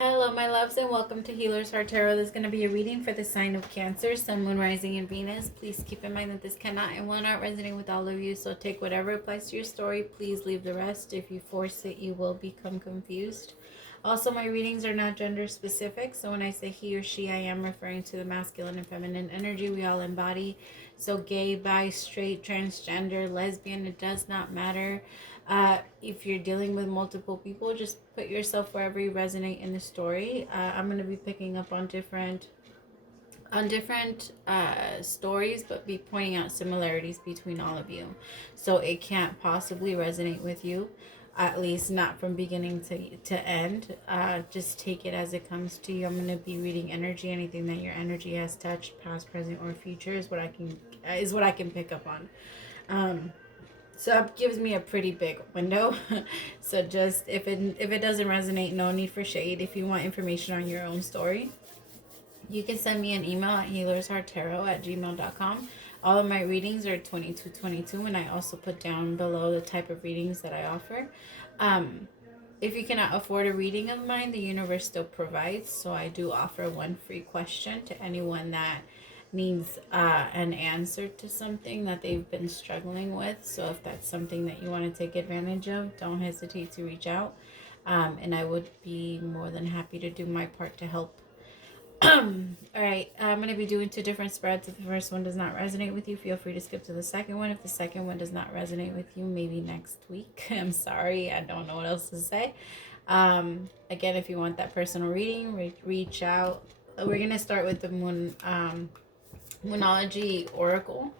Hello, my loves, and welcome to Healer's Heart Tarot. This is going to be a reading for the sign of Cancer, Sun, Moon, Rising, and Venus. Please keep in mind that this cannot and will not resonate with all of you, so take whatever applies to your story. Please leave the rest. If you force it, you will become confused. Also, my readings are not gender specific, so when I say he or she, I am referring to the masculine and feminine energy we all embody. So gay, bi, straight, transgender, lesbian, it does not matter. If you're dealing with multiple people, just put yourself wherever you resonate in the story. I'm going to be picking up on different stories, but be pointing out similarities between all of you. So it can't possibly resonate with you, at least not from beginning to end. Just take it as it comes to you. I'm going to be reading energy. Anything that your energy has touched, past, present, or future, is what I can pick up on. So that gives me a pretty big window. So just if it doesn't resonate, no need for shade. If you want information on your own story, you can send me an email at healershearttarot@gmail.com. All of my readings are 2222, and I also put down below the type of readings that I offer. If you cannot afford a reading of mine, the universe still provides. So I do offer one free question to anyone that needs an answer to something that they've been struggling with. So if that's something that you want to take advantage of, don't hesitate to reach out. And I would be more than happy to do my part to help. Alright, I'm going to be doing 2 different spreads. If the first one does not resonate with you, feel free to skip to the second one. If the second one does not resonate with you, maybe next week. I'm sorry, I don't know what else to say. Again, if you want that personal reading, reach out. We're going to start with the Moonology Oracle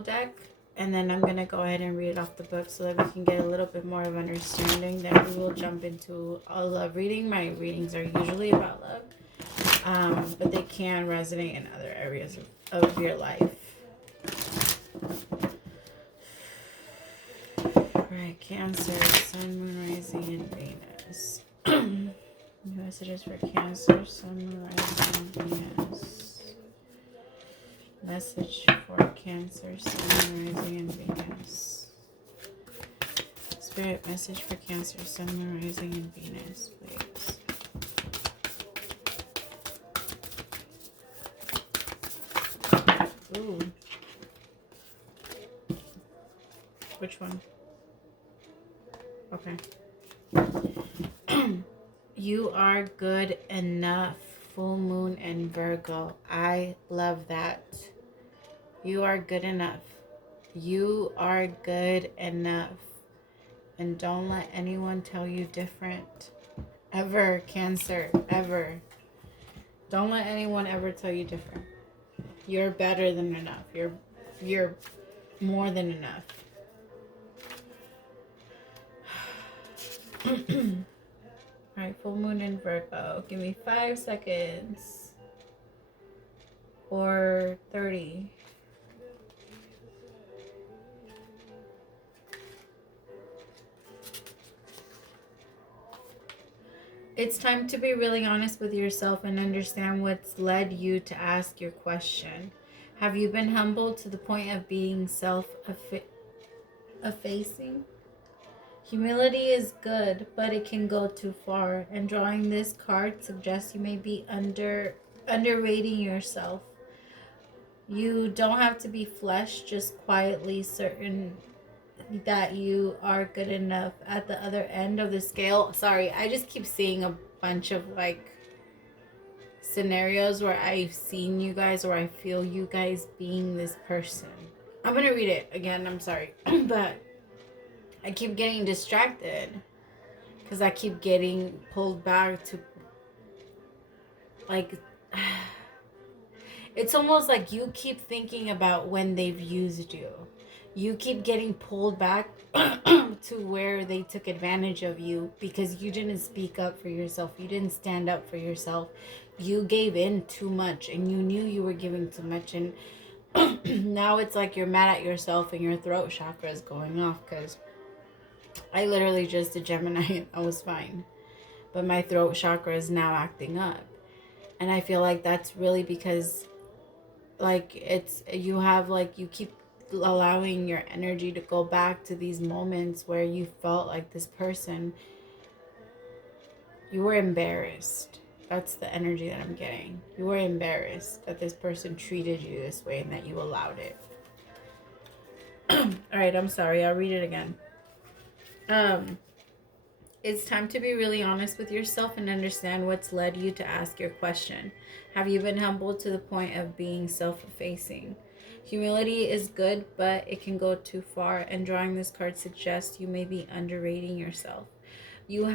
deck. And then I'm going to go ahead and read it off the book so that we can get a little bit more of understanding. Then we will jump into a love reading. My readings are usually about love. But they can resonate in other areas of your life. Right, Cancer, Sun, Moon, Rising, and Venus. Messages for Cancer, Sun, Moon, Rising, and Venus. Message for Cancer, Sun, Moon, Rising, and Venus. Spirit, message for Cancer, Sun, Moon, Rising, and Venus, please. Ooh. Which one? Okay. You are good enough. Full moon and Virgo. I love that. You are good enough. You are good enough. And don't let anyone tell you different. Ever, Cancer. Ever. Don't let anyone ever tell you different. You're better than enough. You're more than enough. Alright, full moon in Virgo. Give me 5 seconds. Or 30. It's time to be really honest with yourself and understand what's led you to ask your question. Have you been humbled to the point of being self-effacing? Humility is good, but it can go too far. And drawing this card suggests you may be underrating yourself. You don't have to be flesh, just quietly certain that you are good enough. At the other end of the scale, sorry, I just keep seeing a bunch of like scenarios where I've seen you guys or I feel you guys being this person. I'm gonna read it again, I'm sorry. But I keep getting distracted because I keep getting pulled back to like it's almost like you keep thinking about when they've used you. You keep getting pulled back to where they took advantage of you because you didn't speak up for yourself. You didn't stand up for yourself. You gave in too much and you knew you were giving too much. And now it's like you're mad at yourself and your throat chakra is going off because I literally just did Gemini and I was fine. But my throat chakra is now acting up. And I feel like that's really because like it's you have like you keep allowing your energy to go back to these moments where you felt like this person You were embarrassed. That's the energy that I'm getting. You were embarrassed that this person treated you this way and that you allowed it. All right, I'm sorry. I'll read it again. It's time to be really honest with yourself and understand what's led you to ask your question. Have you been humbled to the point of being self-effacing? Humility is good, but it can go too far, and drawing this card suggests you may be underrating yourself. You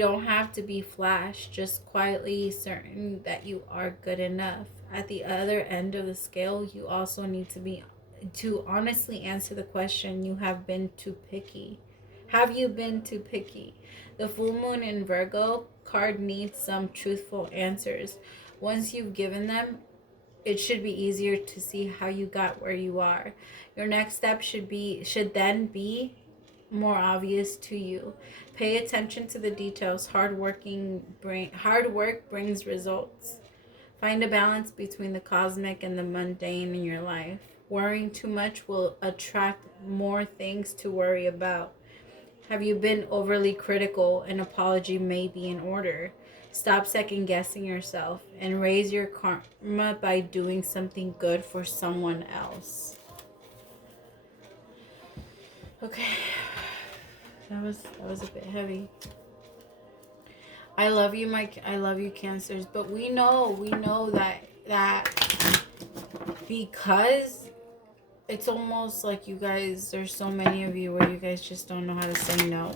don't have to be flash, just quietly certain that you are good enough. At the other end of the scale, you also need to honestly answer the question, you have been too picky. Have you been too picky? The full moon in Virgo card needs some truthful answers. Once you've given them, it should be easier to see how you got where you are. Your next step should then be more obvious to you. Pay attention to the details. Hard work brings results. Find a balance between the cosmic and the mundane in your life. Worrying too much will attract more things to worry about. Have you been overly critical? An apology may be in order. Stop second guessing yourself and raise your karma by doing something good for someone else. Okay. That was a bit heavy. I love you, Cancers, but we know that because it's almost like you guys, there's so many of you where you guys just don't know how to say no.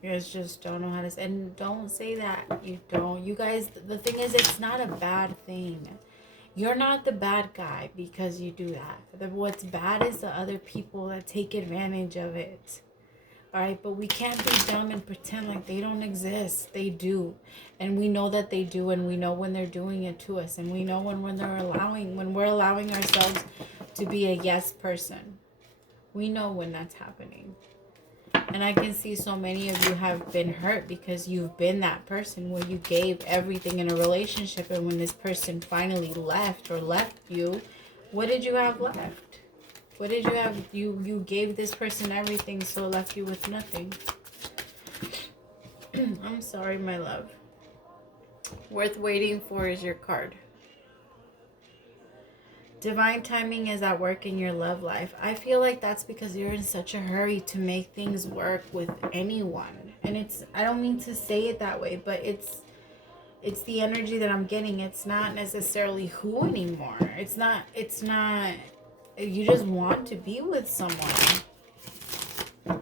You guys just don't know how to say, and don't say that. You don't. You guys, the thing is, it's not a bad thing. You're not the bad guy because you do that. What's bad is the other people that take advantage of it. Alright, but we can't be dumb and pretend like they don't exist. They do. And we know that they do, and we know when they're doing it to us, and we know when we're allowing ourselves to be a yes person. We know when that's happening. And I can see so many of you have been hurt because you've been that person where you gave everything in a relationship, and when this person finally left you, what did you have left? What did you have? You gave this person everything, so it left you with nothing. I'm sorry, my love. Worth waiting for is your card. Divine timing is at work in your love life. I feel like that's because you're in such a hurry to make things work with anyone. And I don't mean to say it that way, but it's the energy that I'm getting. It's not necessarily who anymore. It's not you just want to be with someone.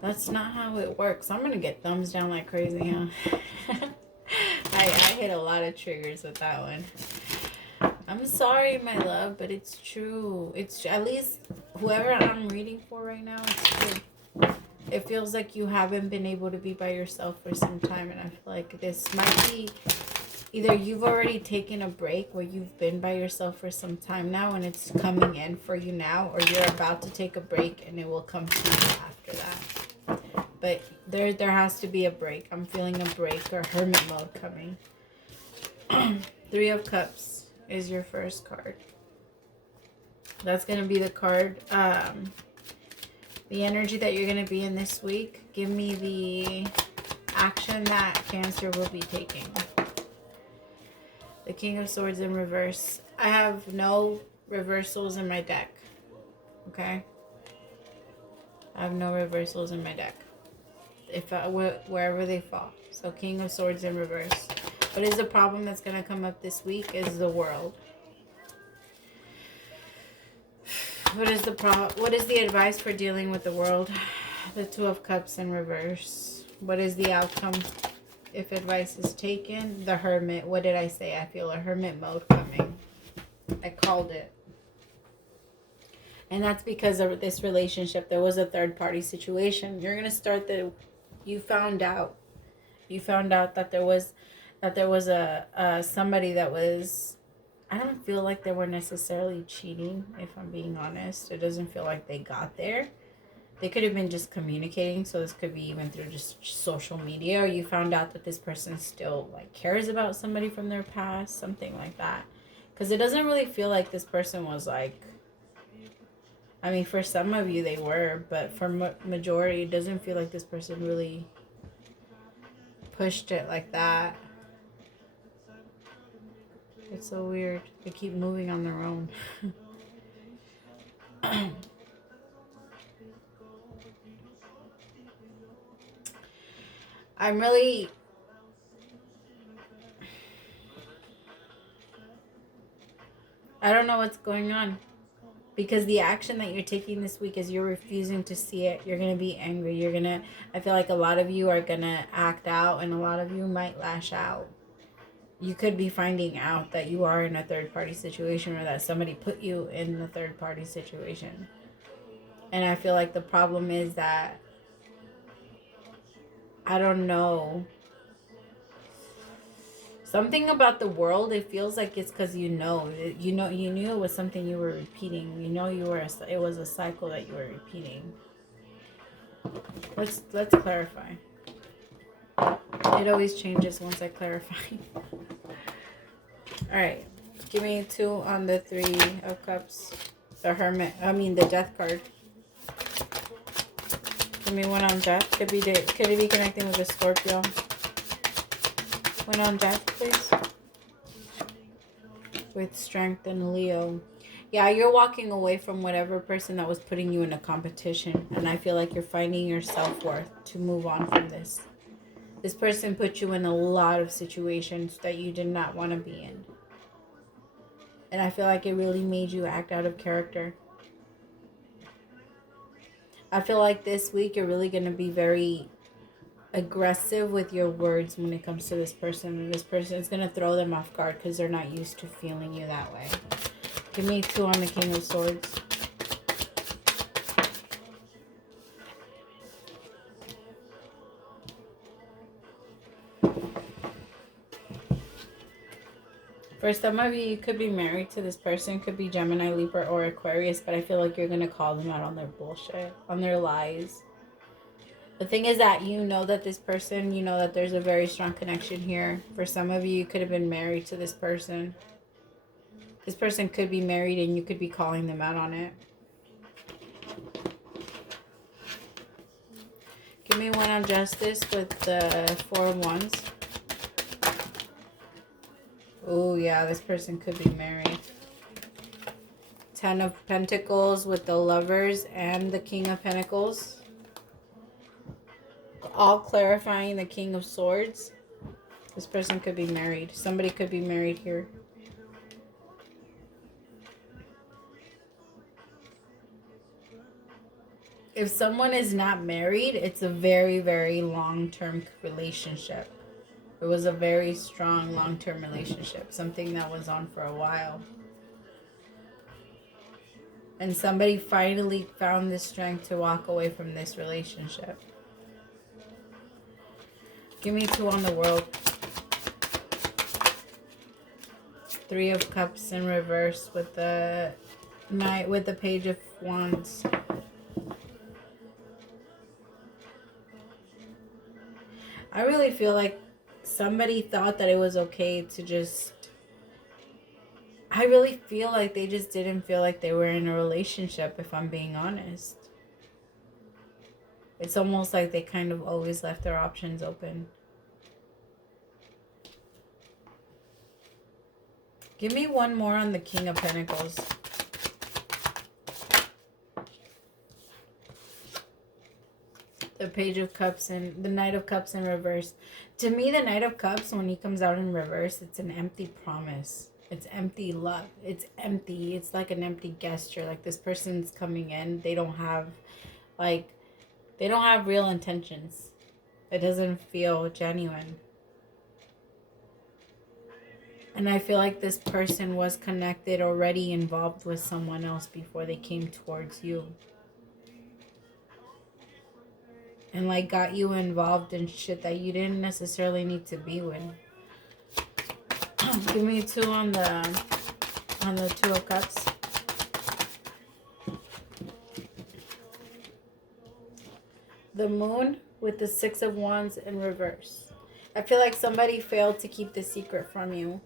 That's not how it works. I'm gonna get thumbs down like crazy, huh? I hit a lot of triggers with that one. I'm sorry, my love, but it's true. It's at least whoever I'm reading for right now, it's true. It feels like you haven't been able to be by yourself for some time, and I feel like this might be either you've already taken a break where you've been by yourself for some time now and it's coming in for you now, or you're about to take a break and it will come to you after that. But there has to be a break. I'm feeling a break or hermit mode coming. 3 of Cups is your first card. That's going to be the card. The energy that you're going to be in this week. Give me the action that Cancer will be taking. The King of Swords in reverse. I have no reversals in my deck. Okay? I have no reversals in my deck. Wherever they fall. So King of Swords in reverse. What is the problem that's going to come up this week is the world. What is the advice for dealing with the world? The 2 of Cups in reverse. What is the outcome if advice is taken? The Hermit. What did I say? I feel a hermit mode coming. I called it. And that's because of this relationship. There was a third party situation. You're going to start you found out that there was a somebody that was, I don't feel like they were necessarily cheating, if I'm being honest. It doesn't feel like they got there. They could have been just communicating, so this could be even through just social media, or you found out that this person still cares about somebody from their past, something like that. Because it doesn't really feel like this person was I mean, for some of you they were, but for majority, it doesn't feel like this person really pushed it like that. It's so weird. They keep moving on their own. I'm really... I don't know what's going on. Because the action that you're taking this week is you're refusing to see it. You're going to be angry. You're going to... I feel like a lot of you are going to act out, and a lot of you might lash out. You could be finding out that you are in a third-party situation, or that somebody put you in the third-party situation. And I feel like the problem is that... I don't know. Something about the world, it feels like it's because you knew it was something you were repeating. It was a cycle that you were repeating. Let's clarify. It always changes once I clarify. All right, give me 2 on the 3 of Cups. The Hermit. The Death card. Give me 1 on Death. Could it be connecting with a Scorpio? 1 on Death, please. With Strength and Leo. Yeah, you're walking away from whatever person that was putting you in a competition. And I feel like you're finding your self-worth to move on from this. This person put you in a lot of situations that you did not want to be in. And I feel like it really made you act out of character. I feel like this week you're really going to be very aggressive with your words when it comes to this person. And this person is going to throw them off guard because they're not used to feeling you that way. Give me 2 on the King of Swords. For some of you could be married to this person. Could be Gemini, Libra, or Aquarius. But I feel like you're going to call them out on their bullshit. On their lies. The thing is that you know that this person, you know that there's a very strong connection here. For some of you, you could have been married to this person. This person could be married and you could be calling them out on it. Give me 1 on Justice with the 4 of Wands. Oh, yeah, this person could be married. 10 of Pentacles with the Lovers and the King of Pentacles. All clarifying the King of Swords. This person could be married. Somebody could be married here. If someone is not married, it's a very, very long-term relationship. It was a very strong long-term relationship. Something that was on for a while. And somebody finally found the strength to walk away from this relationship. Give me 2 on the World. 3 of Cups in reverse with the Knight, with the Page of Wands. I really feel like somebody thought that it was okay to just... I really feel like they just didn't feel like they were in a relationship, if I'm being honest. It's almost like they kind of always left their options open. Give me 1 more on the King of Pentacles. The Page of Cups and the Knight of Cups in reverse. To me, the Knight of Cups, when he comes out in reverse, it's an empty promise. It's empty love. It's empty. It's like an empty gesture. Like this person's coming in. They don't have real intentions. It doesn't feel genuine. And I feel like this person was connected, already involved with someone else before they came towards you. And like got you involved in shit that you didn't necessarily need to be with. Give me 2 on the 2 of Cups. The Moon with the 6 of Wands in reverse. I feel like somebody failed to keep the secret from you.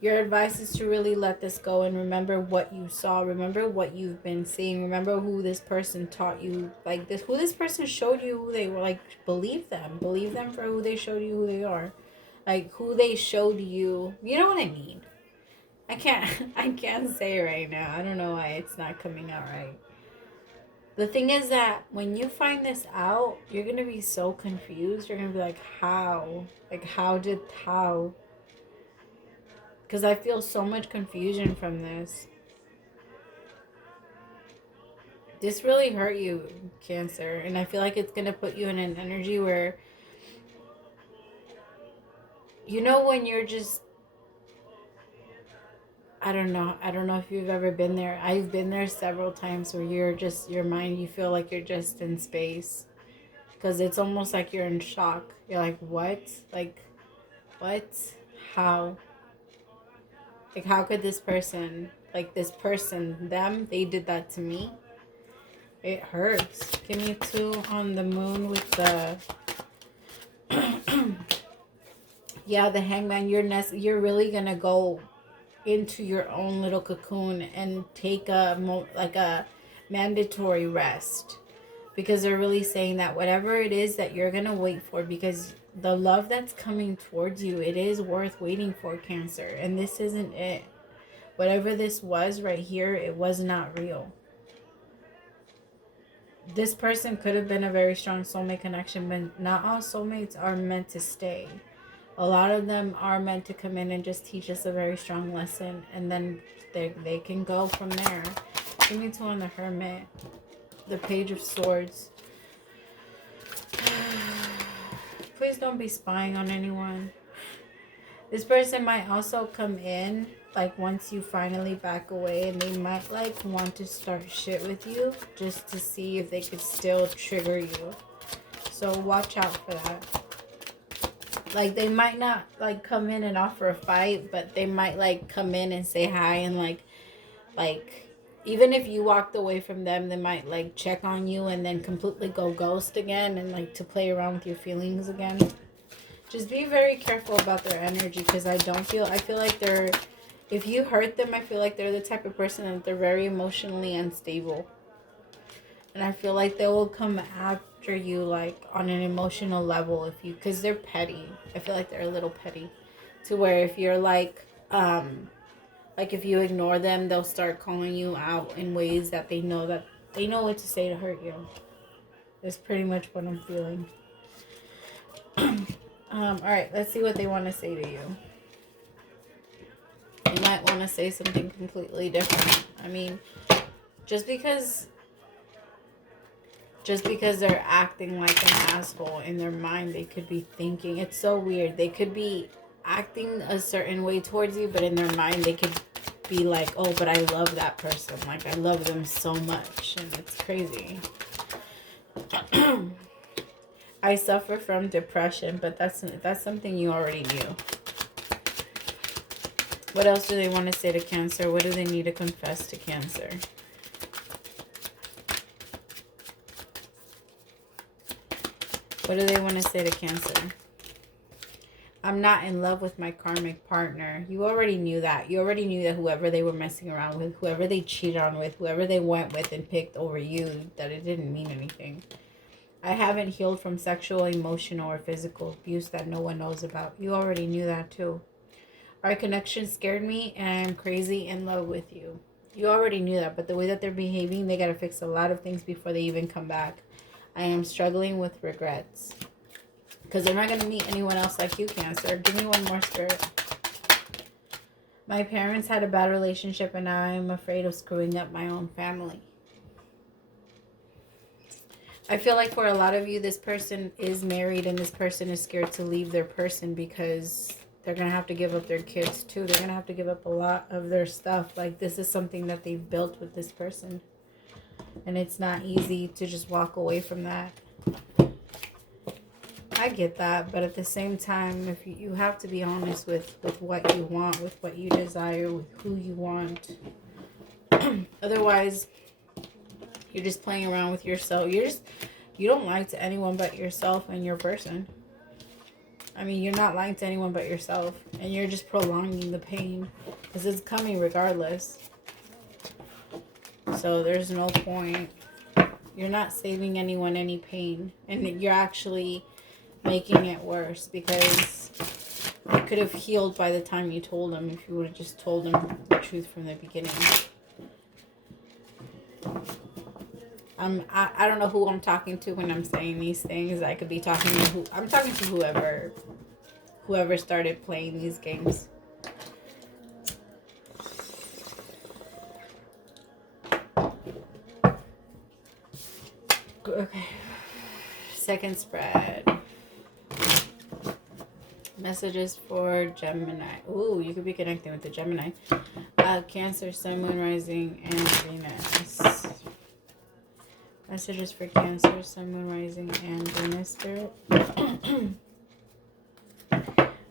Your advice is to really let this go and remember what you saw. Remember what you've been seeing. Remember who this person taught you. Like this, who this person showed you who they were. Like, believe them. Believe them for who they showed you who they are. Like, who they showed you. You know what I mean? I can't say it right now. I don't know why it's not coming out right. The thing is that when you find this out, you're going to be so confused. You're going to be like, how? Like, how? Because I feel so much confusion from this. This really hurt you, Cancer. And I feel like it's going to put you in an energy where, you know, when you're just, I don't know. I don't know if you've ever been there. I've been there several times where you're just, your mind, you feel like you're just in space. Because it's almost like you're in shock. You're like, what? Like, what? How? Like, how could this person, like this person, them, they did that to me? It hurts. Give me 2 on the moon with the... yeah, the Hangman. You're really going to go into your own little cocoon and take a mandatory rest. Because they're really saying that whatever it is that you're going to wait for, because the love that's coming towards you, it is worth waiting for, Cancer. And this isn't it. Whatever this was right here, it was not real. This person could have been a very strong soulmate connection, but not all soulmates are meant to stay. A lot of them are meant to come in and just teach us a very strong lesson, and then they can go from there. Give me 2 on the Hermit. The Page of Swords. Please don't be spying on anyone. This person might also come in, like, once you finally back away, and they might, like, want to start shit with you just to see if they could still trigger you. So watch out for that. Like, they might not, like, come in and offer a fight, but they might, like, come in and say hi and, like, even if you walked away from them, they might, like, check on you and then completely go ghost again and, like, to play around with your feelings again. Just be very careful about their energy, because I feel like they're, if you hurt them, I feel like they're the type of person that they're very emotionally unstable. And I feel like they will come after you, like, on an emotional level, because they're petty. I feel like they're a little petty, to where if you're like if you ignore them, they'll start calling you out in ways that they know what to say to hurt you. That's pretty much what I'm feeling. All right, let's see what they want to say to you. They might want to say something completely different. I mean, just because they're acting like an asshole in their mind, they could be thinking, it's so weird. They could be acting a certain way towards you, but in their mind, they could be like, oh, but I love that person. Like, I love them so much. And it's crazy. I suffer from depression, but that's something you already knew. What else do they want to say to Cancer? What do they need to confess to Cancer? What do they want to say to Cancer? I'm not in love with my karmic partner. You already knew that. You already knew that whoever they were messing around with, whoever they cheated on with, whoever they went with and picked over you, that it didn't mean anything. I haven't healed from sexual, emotional, or physical abuse that no one knows about. You already knew that too. Our connection scared me, and I'm crazy in love with you. You already knew that, but the way that they're behaving, they got to fix a lot of things before they even come back. I am struggling with regrets. Because they're not going to meet anyone else like you, Cancer. Give me one more, Spirit. My parents had a bad relationship, and now I am afraid of screwing up my own family. I feel like for a lot of you, this person is married, and this person is scared to leave their person because they're going to have to give up their kids too. They're going to have to give up a lot of their stuff. Like, this is something that they've built with this person. And it's not easy to just walk away from that. I get that, but at the same time, if you have to be honest with what you want, with what you desire, with who you want. Otherwise, you're just playing around with yourself. You don't lie to anyone but yourself and your person. I mean, you're not lying to anyone but yourself, and you're just prolonging the pain because it's coming regardless. So there's no point. You're not saving anyone any pain, and you're actually making it worse, because it could have healed by the time you told him, if you would have just told him the truth from the beginning. I don't know who I'm talking to when I'm saying these things. I could be talking to I'm talking to whoever started playing these games. Okay. Second spread. Messages for Gemini. Ooh, you could be connecting with the Gemini. Cancer, Sun, Moon, Rising, and Venus. Messages for Cancer, Sun, Moon, Rising, and Venus, Spirit.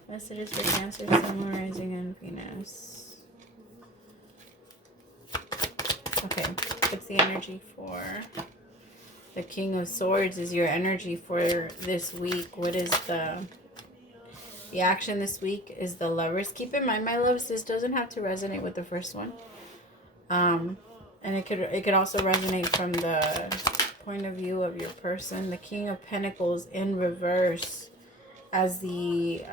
Messages for Cancer, Sun, Moon, Rising, and Venus. Okay, what's the energy for the King of Swords? Is your energy for this week? What is the action this week? Is the Lovers. Keep in mind, my loves, this doesn't have to resonate with the first one. And it could also resonate from the point of view of your person. The King of Pentacles in reverse as the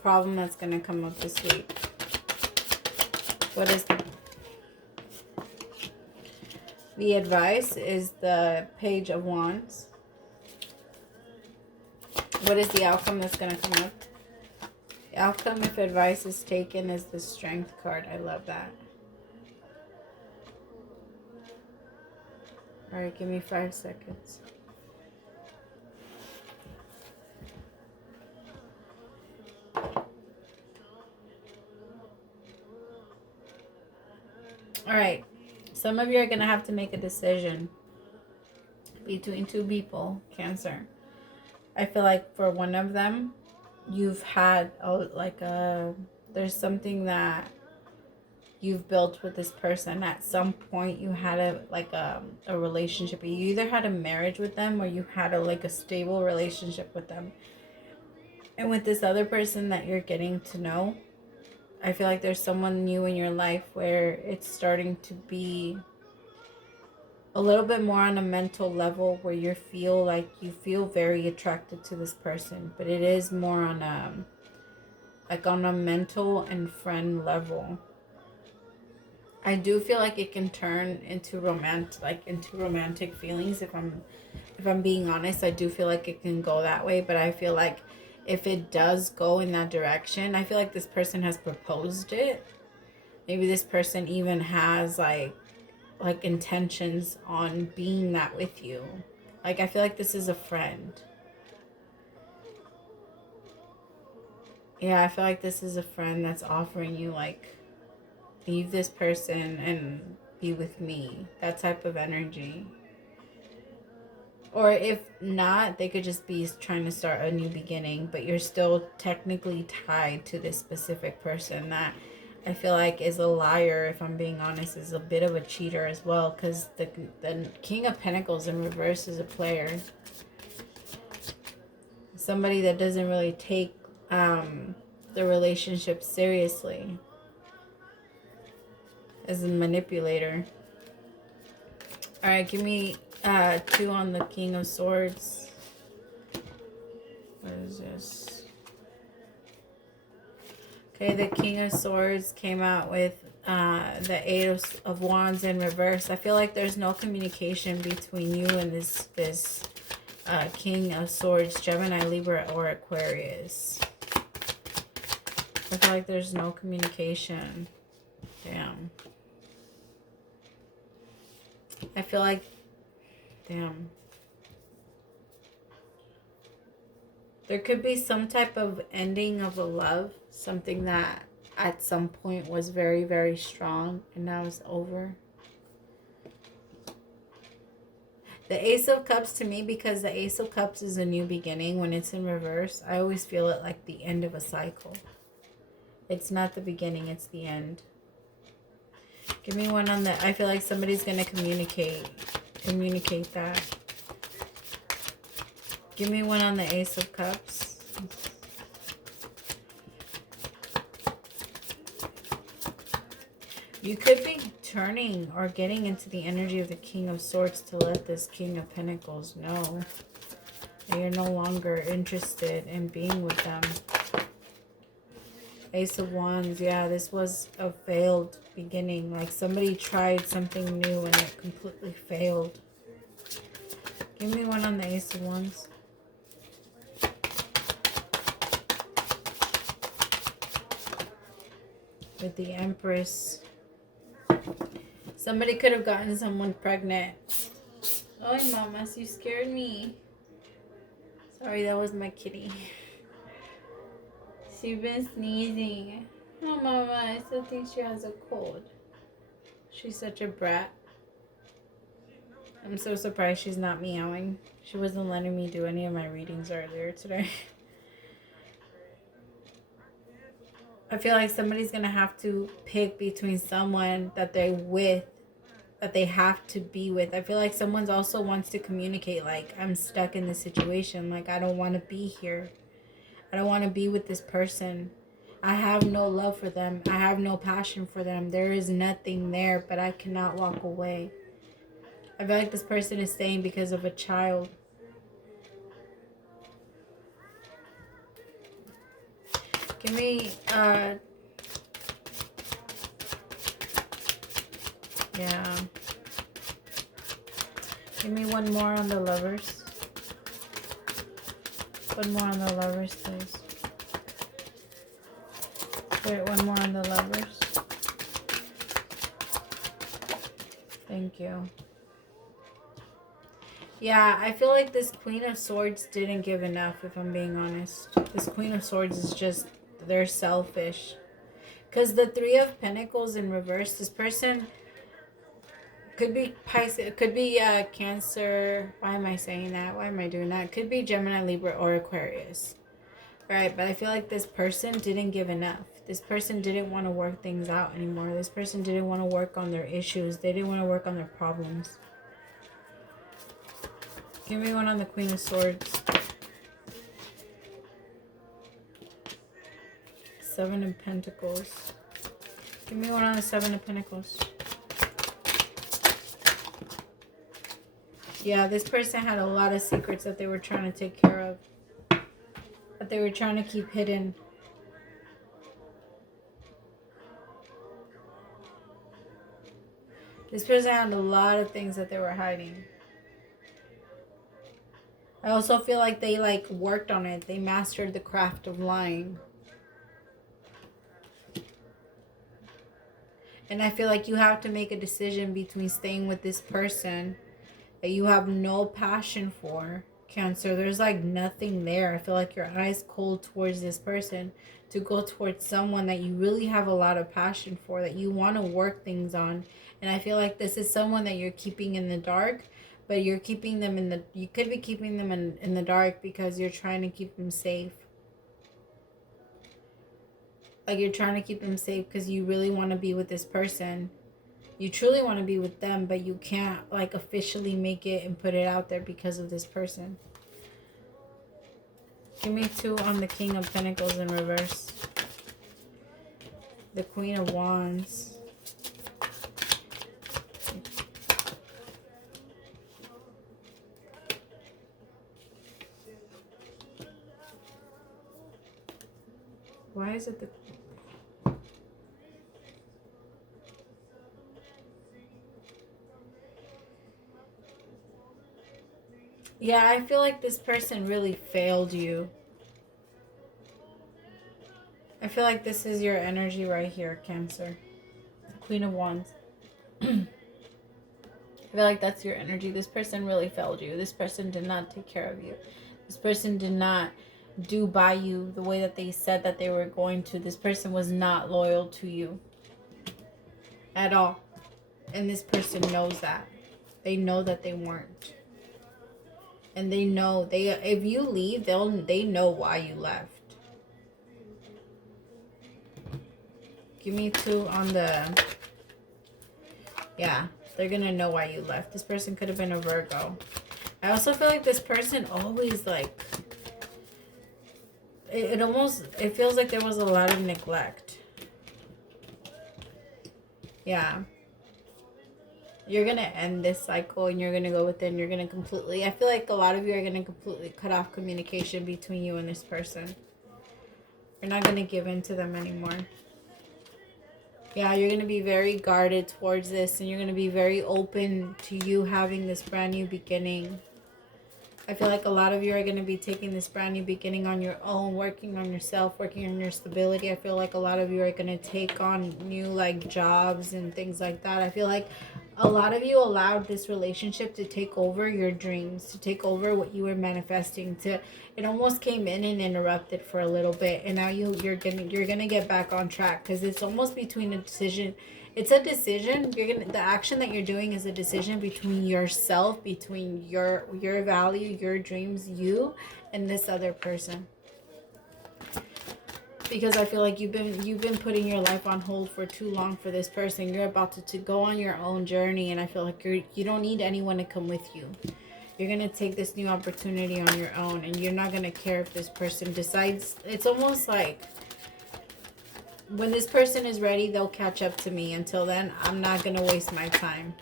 problem that's going to come up this week. What is the advice? Is the Page of Wands. What is the outcome that's going to come up? The outcome, if advice is taken, is the Strength card. I love that. All right, give me 5 seconds. All right. Some of you are going to have to make a decision between two people, Cancer. I feel like for one of them, you've had there's something that you've built with this person. At some point you had a relationship. You either had a marriage with them or you had a stable relationship with them. And with this other person that you're getting to know, I feel like there's someone new in your life where it's starting to be a little bit more on a mental level, where you feel very attracted to this person, but it is more on a mental and friend level. I do feel like it can turn into romantic feelings. If I'm being honest, I do feel like it can go that way, but I feel like if it does go in that direction, I feel like this person has proposed it. Maybe this person even has like intentions on being that with you. I feel like this is a friend. Yeah, I feel like this is a friend that's offering you leave this person and be with me. That type of energy. Or if not, they could just be trying to start a new beginning, but you're still technically tied to this specific person that I feel like is a liar, if I'm being honest, is a bit of a cheater as well, because the King of Pentacles in reverse is a player. Somebody that doesn't really take the relationship seriously, is a manipulator. All right, give me 2 on the King of Swords. What is this? Okay, the King of Swords came out with the 8 of Wands in reverse. I feel like there's no communication between you and this King of Swords, Gemini, Libra, or Aquarius. I feel like there's no communication. Damn. I feel like, damn. There could be some type of ending of a love. Something that at some point was very, very strong and now it's over. The Ace of Cups, to me, because the Ace of Cups is a new beginning when it's in reverse, I always feel it like the end of a cycle. It's not the beginning, it's the end. Give me one on the... I feel like somebody's going to communicate that. Give me one on the Ace of Cups. You could be turning or getting into the energy of the King of Swords to let this King of Pentacles know. You're no longer interested in being with them. Ace of Wands. Yeah, this was a failed beginning. Like somebody tried something new and it completely failed. Give me one on the Ace of Wands. With the Empress. Somebody could have gotten someone pregnant. Oh, mamas, you scared me. Sorry, that was my kitty. She's been sneezing. Oh, mama, I still think she has a cold. She's such a brat. I'm so surprised she's not meowing. She wasn't letting me do any of my readings earlier today. I feel like somebody's going to have to pick between someone that they're with, that they have to be with. I feel like someone also wants to communicate, like, I'm stuck in this situation. Like, I don't want to be here. I don't want to be with this person. I have no love for them. I have no passion for them. There is nothing there, but I cannot walk away. I feel like this person is staying because of a child. Give me, yeah. Give me one more on the Lovers. One more on the Lovers, please. Wait, one more on the Lovers. Thank you. Yeah, I feel like this Queen of Swords didn't give enough, if I'm being honest. This Queen of Swords is just, they're selfish. Because the Three of Pentacles in reverse, this person could be Pisces, could be Cancer. Why am I saying that? Why am I doing that? Could be Gemini, Libra, or Aquarius. Right, but I feel like this person didn't give enough. This person didn't want to work things out anymore. This person didn't want to work on their issues. They didn't want to work on their problems. Give me one on the Queen of Swords. Seven of Pentacles. Give me one on the Seven of Pentacles. Yeah, this person had a lot of secrets that they were trying to take care of. That they were trying to keep hidden. This person had a lot of things that they were hiding. I also feel like they worked on it. They mastered the craft of lying. And I feel like you have to make a decision between staying with this person that you have no passion for, Cancer. There's like nothing there. I feel like your eyes cold towards this person to go towards someone that you really have a lot of passion for, that you want to work things on. And I feel like this is someone that you're keeping in the dark, but you're keeping them in the, you could be keeping them in the dark because you're trying to keep them safe. Like you're trying to keep them safe because you really want to be with this person. You truly want to be with them, but you can't like officially make it and put it out there because of this person. Give me two on the King of Pentacles in reverse. The Queen of Wands. Why is it the... Yeah, I feel like this person really failed you. I feel like this is your energy right here, Cancer. Queen of Wands. I feel like that's your energy. This person really failed you. This person did not take care of you. This person did not do by you the way that they said that they were going to. This person was not loyal to you at all. And this person knows that. They know that they weren't. And they know, if you leave, they know why you left. Give me two on the... Yeah, they're going to know why you left. This person could have been a Virgo. I also feel like this person always like... It feels like there was a lot of neglect. Yeah. You're going to end this cycle and you're going to go within. You're going to completely, I feel like a lot of you are going to completely cut off communication between you and this person. You're not going to give in to them anymore. Yeah, you're going to be very guarded towards this, and you're going to be very open to you having this brand new beginning. I feel like a lot of you are going to be taking this brand new beginning on your own, working on yourself, working on your stability. I feel like a lot of you are going to take on new like jobs and things like that. I feel like a lot of you allowed this relationship to take over your dreams, to take over what you were manifesting. It almost came in and interrupted for a little bit, and now you're gonna get back on track, because it's almost between a decision. It's a decision. The action that you're doing is a decision between yourself, between your value, your dreams, you, and this other person. Because I feel like you've been putting your life on hold for too long for this person. You're about to go on your own journey, and I feel like you don't need anyone to come with you. You're gonna take this new opportunity on your own, and you're not gonna care if this person decides. It's almost like, when this person is ready, they'll catch up to me. Until then, I'm not going to waste my time.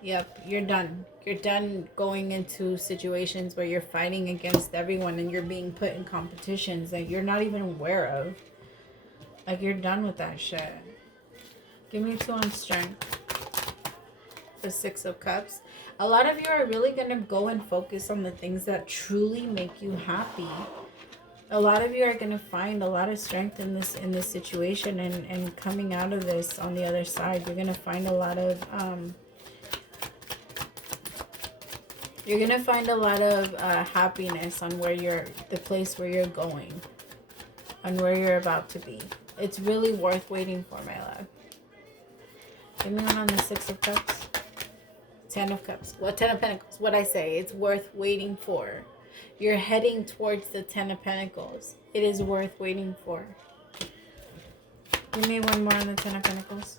Yep, you're done. You're done going into situations where you're fighting against everyone and you're being put in competitions that you're not even aware of. Like, you're done with that shit. Give me 2 on strength. The 6 of Cups. A lot of you are really going to go and focus on the things that truly make you happy. A lot of you are going to find a lot of strength in this situation, and coming out of this on the other side, you're going to find a lot of happiness on the place where you're going, on where you're about to be. It's really worth waiting for, my love. Give me one on the 6 of Cups. 10 of Cups. Well, 10 of Pentacles. What I say, it's worth waiting for. You're heading towards the 10 of Pentacles. It is worth waiting for. Give me one more on the 10 of Pentacles.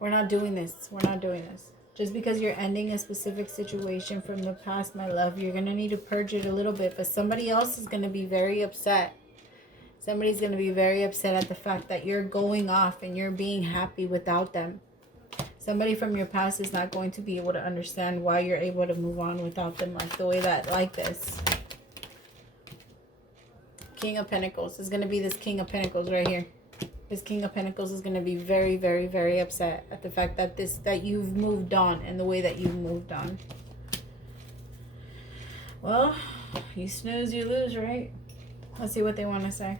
We're not doing this. We're not doing this. Just because you're ending a specific situation from the past, my love, you're going to need to purge it a little bit. But somebody else is going to be very upset. Somebody's going to be very upset at the fact that you're going off and you're being happy without them. Somebody from your past is not going to be able to understand why you're able to move on without them like this. King of Pentacles is going to be this King of Pentacles right here. This King of Pentacles is going to be very, very, very upset at the fact that you've moved on and the way that you've moved on. Well, you snooze, you lose, right? Let's see what they want to say.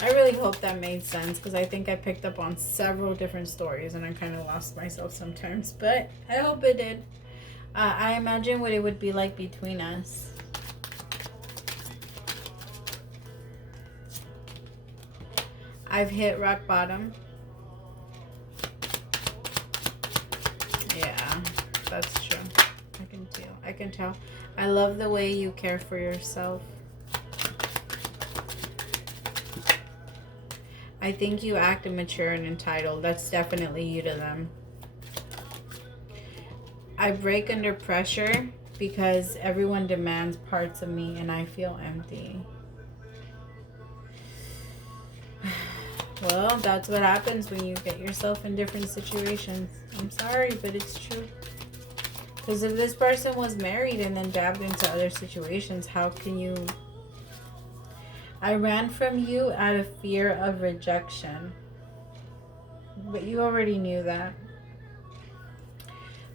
I really hope that made sense, because I think I picked up on several different stories and I kind of lost myself sometimes, but I hope it did. I imagine what it would be like between us. I've hit rock bottom. Yeah, that's true. I can tell. I love the way you care for yourself. I think you act immature and entitled. That's definitely you to them. I break under pressure because everyone demands parts of me and I feel empty. Well, that's what happens when you get yourself in different situations. I'm sorry, but it's true. Because if this person was married and then dabbed into other situations, how can you... I ran from you out of fear of rejection. But you already knew that.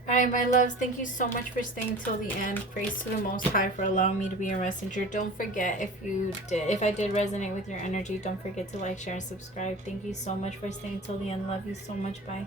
Alright, my loves, thank you so much for staying till the end. Praise to the Most High for allowing me to be your messenger. Don't forget, if I did resonate with your energy, don't forget to like, share, and subscribe. Thank you so much for staying till the end. Love you so much. Bye.